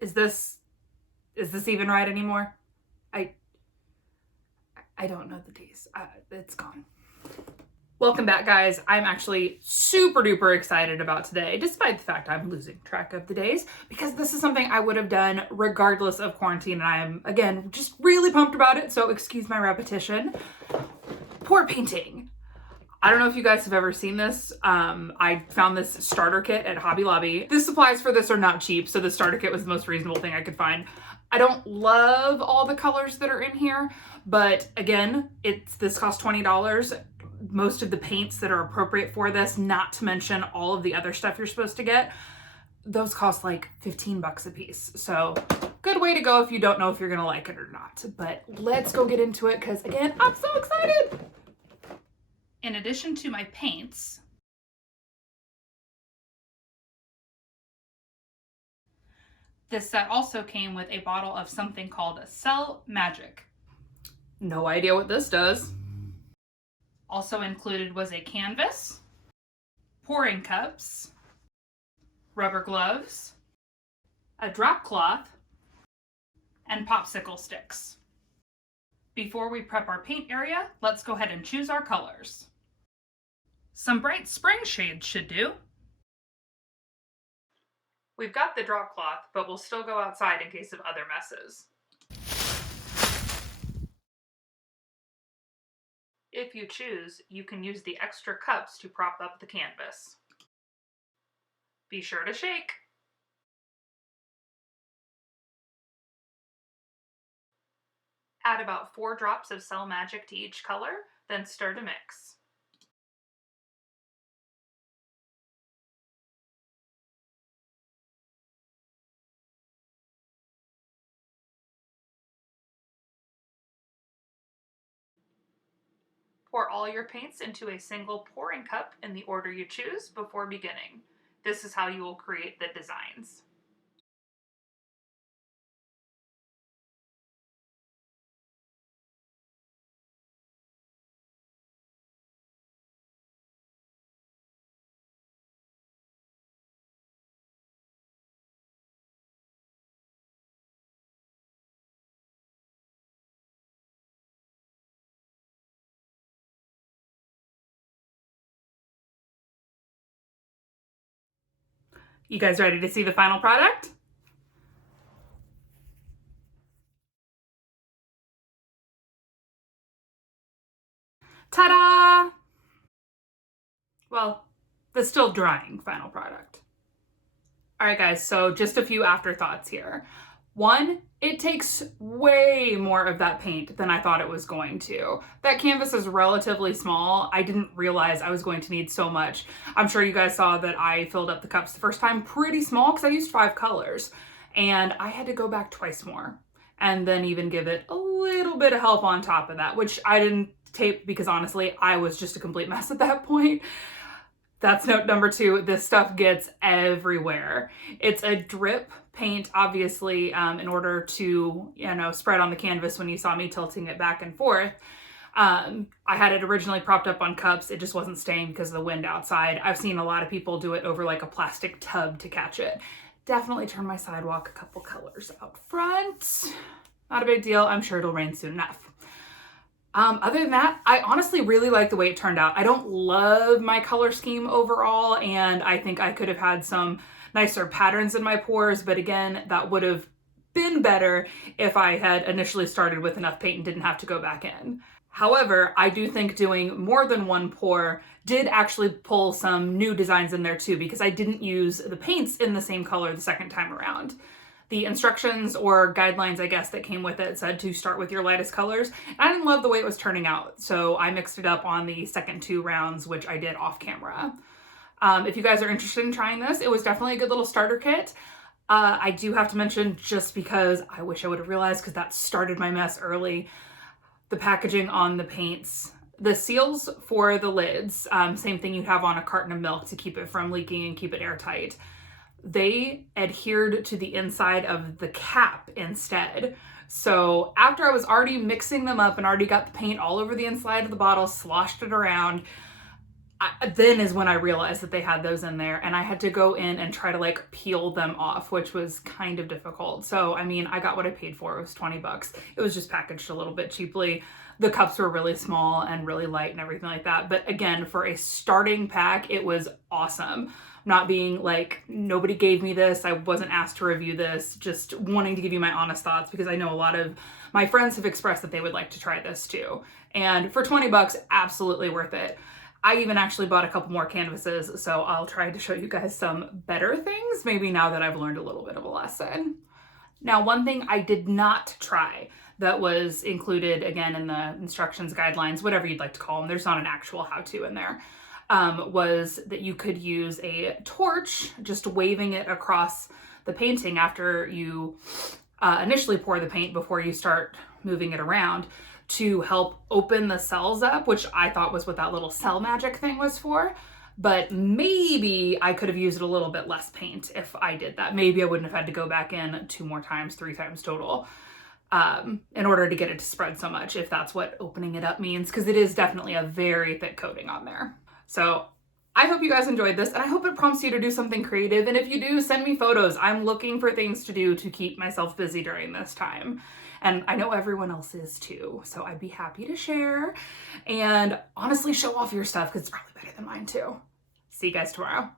Is this even right anymore? I don't know the days. It's gone. Welcome back, guys. I'm actually super duper excited about today, despite the fact I'm losing track of the days, because this is something I would have done regardless of quarantine, and I'm, again, just really pumped about it, so excuse my repetition. Pour painting. I don't know if you guys have ever seen this. I found this starter kit at Hobby Lobby. The supplies for this are not cheap, so the starter kit was the most reasonable thing I could find. I don't love all the colors that are in here, but again, this cost $20. Most of the paints that are appropriate for this, not to mention all of the other stuff you're supposed to get, those cost like 15 bucks a piece. So good way to go if you don't know if you're gonna like it or not. But let's go get into it, because again, I'm so excited. In addition to my paints, this set also came with a bottle of something called Cell Magic. No idea what this does. Also included was a canvas, pouring cups, rubber gloves, a drop cloth, and popsicle sticks. Before we prep our paint area, let's go ahead and choose our colors. Some bright spring shades should do. We've got the drop cloth, but we'll still go outside in case of other messes. If you choose, you can use the extra cups to prop up the canvas. Be sure to shake. Add about 4 drops of Cell Magic to each color, then stir to mix. Pour all your paints into a single pouring cup in the order you choose before beginning. This is how you will create the designs. You guys ready to see the final product? Ta-da! Well, the still drying final product. All right, guys, so just a few afterthoughts here. One, it takes way more of that paint than I thought it was going to. That canvas is relatively small. I didn't realize I was going to need so much. I'm sure you guys saw that I filled up the cups the first time pretty small because I used 5 colors, and I had to go back twice more and then even give it a little bit of help on top of that, which I didn't tape because honestly, I was just a complete mess at that point. That's note number 2. This stuff gets everywhere. It's a drip paint, obviously, in order to, spread on the canvas when you saw me tilting it back and forth. I had it originally propped up on cups. It just wasn't staying because of the wind outside. I've seen a lot of people do it over like a plastic tub to catch it. Definitely turn my sidewalk a couple colors out front. Not a big deal. I'm sure it'll rain soon enough. Other than that, I honestly really like the way it turned out. I don't love my color scheme overall, and I think I could have had some nicer patterns in my pours, but again, that would have been better if I had initially started with enough paint and didn't have to go back in. However, I do think doing more than one pour did actually pull some new designs in there too, because I didn't use the paints in the same color the second time around. The instructions or guidelines, I guess, that came with it said to start with your lightest colors. I didn't love the way it was turning out, so I mixed it up on the second 2 rounds, which I did off camera. If you guys are interested in trying this, it was definitely a good little starter kit. I do have to mention, just because I wish I would have realized, because that started my mess early, the packaging on the paints. The seals for the lids, same thing you'd have on a carton of milk to keep it from leaking and keep it airtight. They adhered to the inside of the cap instead. So after I was already mixing them up and already got the paint all over the inside of the bottle, sloshed it around, then is when I realized that they had those in there, and I had to go in and try to like peel them off, which was kind of difficult. So, I mean, I got what I paid for. It was 20 bucks. It was just packaged a little bit cheaply. The cups were really small and really light and everything like that. But again, for a starting pack, it was awesome. Not being like, nobody gave me this, I wasn't asked to review this, just wanting to give you my honest thoughts, because I know a lot of my friends have expressed that they would like to try this too. And for 20 bucks, absolutely worth it. I even actually bought a couple more canvases, so I'll try to show you guys some better things, maybe now that I've learned a little bit of a lesson. Now, one thing I did not try that was included, again, in the instructions, guidelines, whatever you'd like to call them, there's not an actual how-to in there, was that you could use a torch, just waving it across the painting after you initially pour the paint before you start moving it around, to help open the cells up, which I thought was what that little cell magic thing was for. But maybe I could have used a little bit less paint if I did that. Maybe I wouldn't have had to go back in 2 more times, 3 times total, in order to get it to spread so much, if that's what opening it up means, because it is definitely a very thick coating on there. So I hope you guys enjoyed this, and I hope it prompts you to do something creative. And if you do, send me photos. I'm looking for things to do to keep myself busy during this time. And I know everyone else is too, so I'd be happy to share. And honestly, show off your stuff, because it's probably better than mine too. See you guys tomorrow.